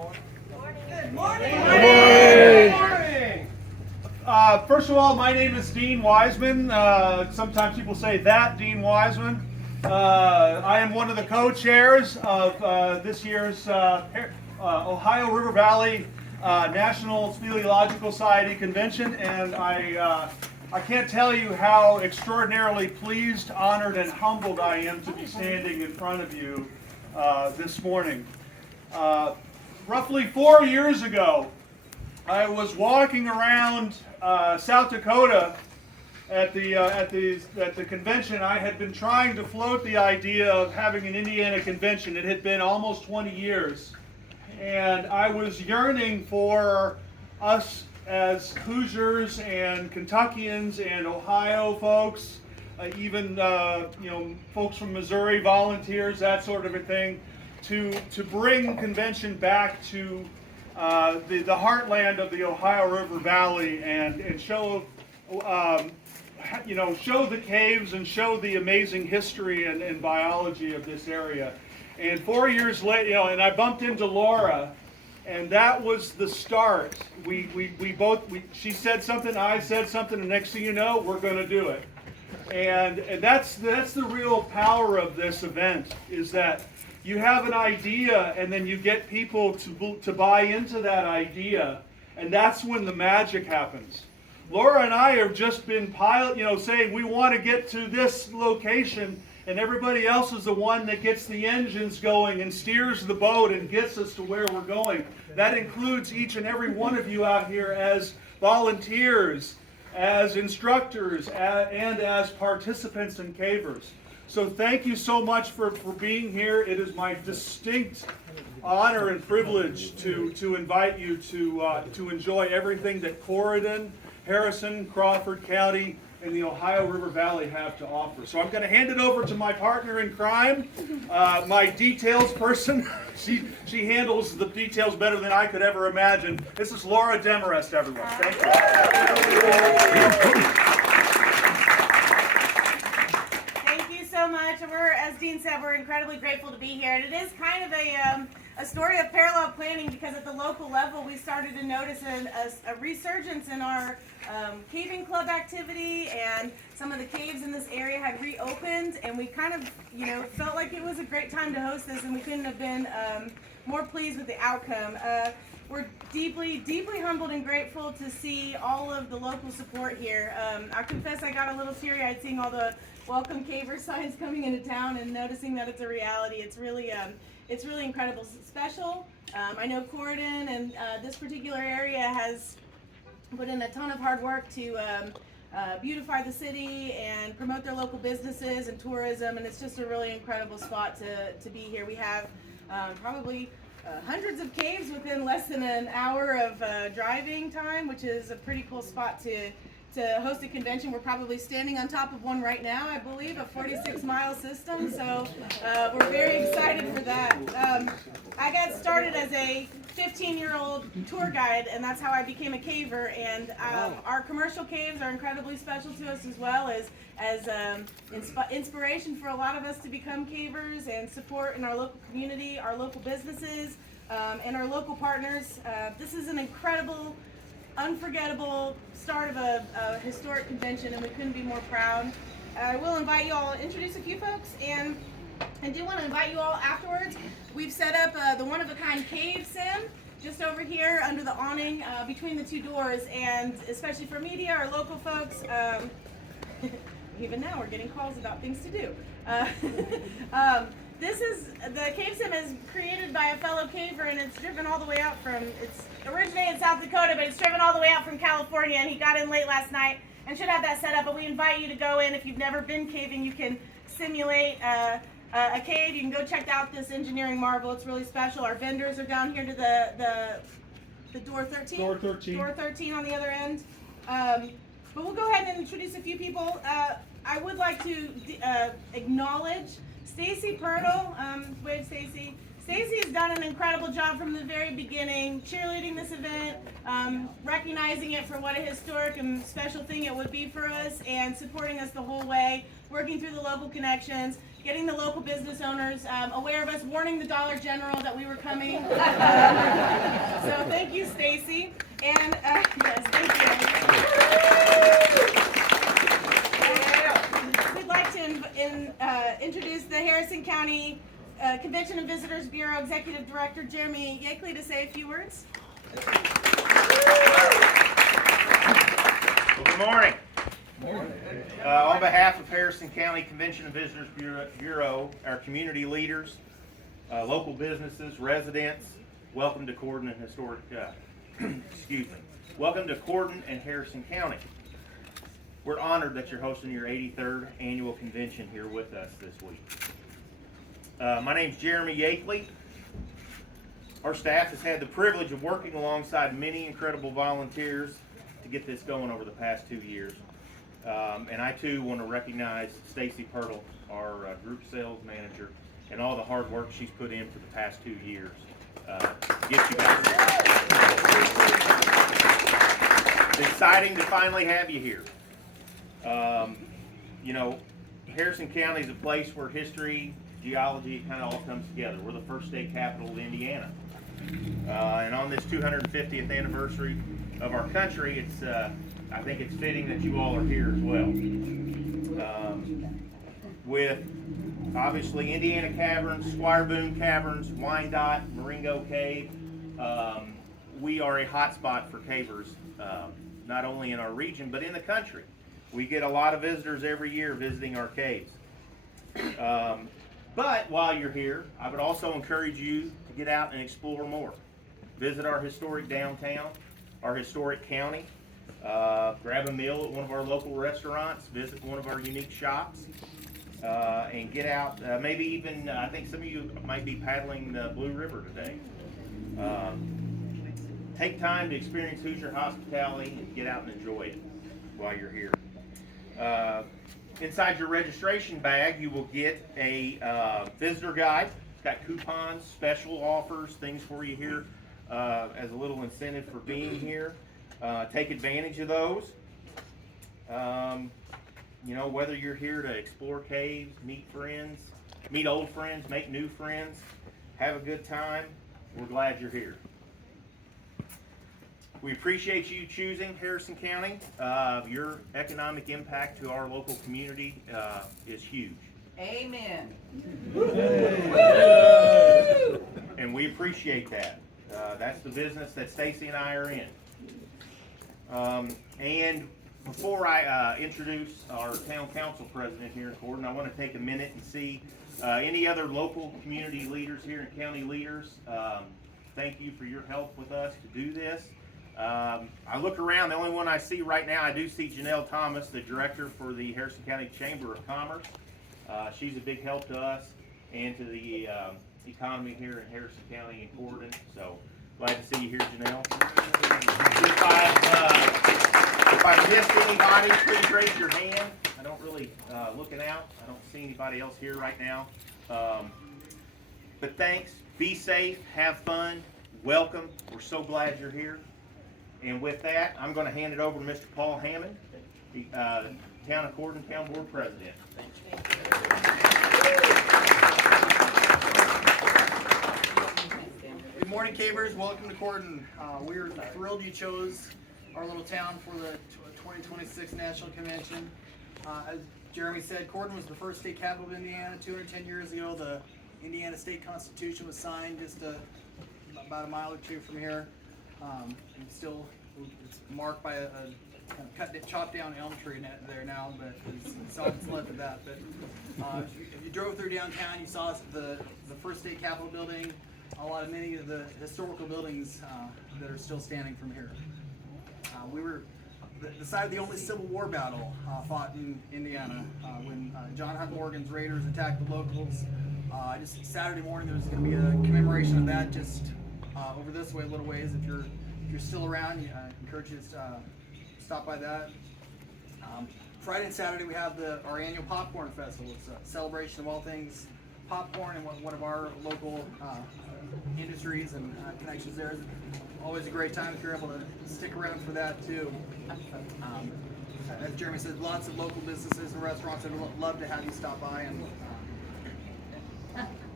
morning. Good morning. Good morning. First of all, my name is Dean Wiseman. Sometimes people say that, Dean Wiseman. I am one of the co-chairs of this year's Ohio River Valley National Speleological Society Convention, and I can't tell you how extraordinarily pleased, honored, and humbled I am to be standing in front of you this morning. Roughly 4 years ago, I was walking around South Dakota at the convention. I had been trying to float the idea of having an Indiana convention. It had been almost 20 years, and I was yearning for us as Hoosiers and Kentuckians and Ohio folks, even folks from Missouri, volunteers, that sort of a thing, to bring convention back to the heartland of the Ohio River Valley and show show the caves and show the amazing history and biology of this area. And 4 years later, and I bumped into Laura, and that was the start. She said something, I said something, and next thing you know, we're going to do it. And that's the real power of this event, is that you have an idea, and then you get people to buy into that idea, and that's when the magic happens. Laura and I have just been saying we want to get to this location, and everybody else is the one that gets the engines going and steers the boat and gets us to where we're going. That includes each and every one of you out here as volunteers, as instructors, and as participants and cavers. So thank you so much for being here. It is my distinct honor and privilege to invite you to enjoy everything that Corydon, Harrison, Crawford County, and the Ohio River Valley have to offer. So I'm going to hand it over to my partner in crime, my details person. She handles the details better than I could ever imagine. This is Laura Demarest, everyone. Thank you. So much, and as Dean said, we're incredibly grateful to be here. And it is kind of a story of parallel planning, because at the local level we started to notice a resurgence in our caving club activity, and some of the caves in this area had reopened, and we kind of felt like it was a great time to host this, and we couldn't have been more pleased with the outcome. We're deeply, deeply humbled and grateful to see all of the local support here. I confess I got a little teary-eyed seeing all the welcome caver signs coming into town and noticing that it's a reality. It's really incredible, special. I know Corydon and this particular area has put in a ton of hard work to beautify the city and promote their local businesses and tourism, and it's just a really incredible spot to be here. We have probably hundreds of caves within less than an hour of driving time, which is a pretty cool spot to host a convention. We're probably standing on top of one right now, I believe, a 46-mile system, so we're very excited for that. I got started as a 15-year-old tour guide, and that's how I became a caver, and our commercial caves are incredibly special to us, as well as inspiration for a lot of us to become cavers and support in our local community, our local businesses, and our local partners. This is an incredible, unforgettable start of a historic convention, and we couldn't be more proud. I will invite you all, introduce a few folks, and I do want to invite you all afterwards. We've set up the one-of-a-kind cave sim just over here under the awning between the two doors, and especially for media, our local folks, even now we're getting calls about things to do. The cave sim is created by a fellow caver, and it's driven all the way out it's originated in South Dakota, but it's driven all the way out from California, and he got in late last night and should have that set up. But we invite you to go in. If you've never been caving, you can simulate a cave. You can go check out this engineering marvel. It's really special. Our vendors are down here to the door 13. Door 13 on the other end. But we'll go ahead and introduce a few people. I would like to acknowledge Stacy Pirtle. Wave, Stacy. Stacy has done an incredible job from the very beginning, cheerleading this event, recognizing it for what a historic and special thing it would be for us, and supporting us the whole way, working through the local connections, getting the local business owners aware of us, warning the Dollar General that we were coming. So thank you, Stacy. And yes, thank you. We'd like to introduce the Harrison County Convention and Visitors Bureau Executive Director Jeremy Yakeley to say a few words. Well, good morning. On behalf of Harrison County Convention and Visitors Bureau, our community leaders, local businesses, residents, welcome to Corydon and historic. Excuse me. Welcome to Corydon and Harrison County. We're honored that you're hosting your 83rd annual convention here with us this week. My name's Jeremy Yakeley. Our staff has had the privilege of working alongside many incredible volunteers to get this going over the past 2 years. And I too want to recognize Stacy Pirtle, our group sales manager, and all the hard work she's put in for the past 2 years to get you guys here. It's exciting to finally have you here. You know, Harrison County is a place where history, geology, it kind of all comes together. We're the first state capital of Indiana. And on this 250th anniversary of our country, it's I think it's fitting that you all are here as well. With obviously Indiana Caverns, Squire Boone Caverns, Wyandotte, Marengo Cave, we are a hotspot for cavers, not only in our region, but in the country. We get a lot of visitors every year visiting our caves. But while you're here, I would also encourage you to get out and explore more. Visit our historic downtown, our historic county, grab a meal at one of our local restaurants, visit one of our unique shops, and get out, maybe even, I think some of you might be paddling the Blue River today. Take time to experience Hoosier hospitality and get out and enjoy it while you're here. Inside your registration bag, you will get a visitor guide. It's got coupons, special offers, things for you here as a little incentive for being here. Take advantage of those. You know, whether you're here to explore caves, meet friends, meet old friends, make new friends, have a good time, we're glad you're here. We appreciate you choosing Harrison County. Your economic impact to our local community is huge. Amen. And we appreciate that. That's the business that Stacy and I are in. And before I introduce our town council president here in Corydon, I want to take a minute and see any other local community leaders here and county leaders. Thank you for your help with us to do this. I look around, the only one I see right now, I do see Janelle Thomas, the director for the Harrison County Chamber of Commerce. She's a big help to us and to the economy here in Harrison County and Corydon. So glad to see you here, Janelle. If I missed anybody, please raise your hand. I don't really, looking out, I don't see anybody else here right now. But thanks, be safe, have fun, welcome. We're so glad you're here. And with that, I'm going to hand it over to Mr. Paul Hammond, the Town of Corydon Town Board President. Good morning, Cavers. Welcome to Corydon. We're thrilled you chose our little town for the 2026 National Convention. As Jeremy said, Corydon was the first state capital of Indiana 210 years ago. The Indiana State Constitution was signed just about a mile or two from here. And still, it's marked by a kind of chopped down elm tree there now, but it's left of that. But if you drove through downtown, you saw the first state capitol building, many of the historical buildings that are still standing from here. We were the site of the only Civil War battle fought in Indiana when John Hunt Morgan's raiders attacked the locals. Just Saturday morning, there was going to be a commemoration of that just over this way a little ways. If you're still around, I encourage you to stop by that. Friday and Saturday we have our annual popcorn festival. It's a celebration of all things popcorn and one of our local industries and connections there. It's always a great time if you're able to stick around for that too. As Jeremy said, lots of local businesses and restaurants that would love to have you stop by and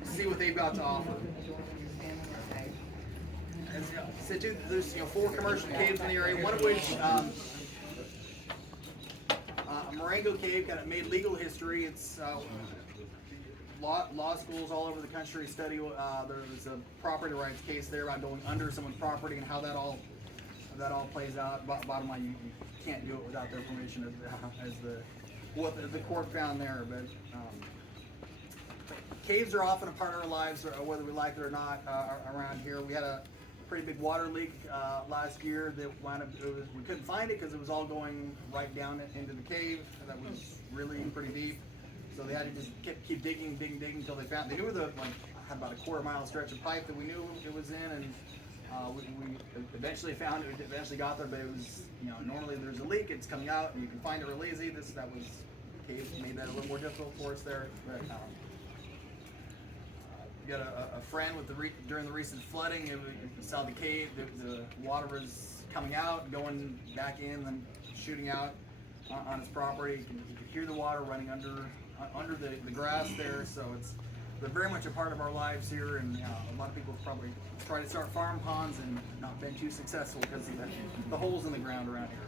see what they've got to offer. As I said too, there's 4 commercial caves in the area, one of which Marengo Cave kind of made legal history. It's law schools all over the country study. There was a property rights case there about going under someone's property and how that all plays out. Bottom line, you can't do it without their permission, as what the court found there. But caves are often a part of our lives, whether we like it or not. Around here, we had a pretty big water leak last year that wound up, we couldn't find it because it was all going right down into the cave, and that was really pretty deep. So they had to just keep digging until they found. They knew had about a quarter-mile stretch of pipe that we knew it was in, and we eventually found it. It eventually got there, but it was, normally there's a leak, it's coming out, and you can find it real easy. That was cave made that a little more difficult for us there. But, we got a friend with during the recent flooding. You saw the cave. The water was coming out, going back in, then shooting out on his property. You could hear the water running under the grass there. So they're very much a part of our lives here. And a lot of people have probably tried to start farm ponds and not been too successful because of the holes in the ground around here.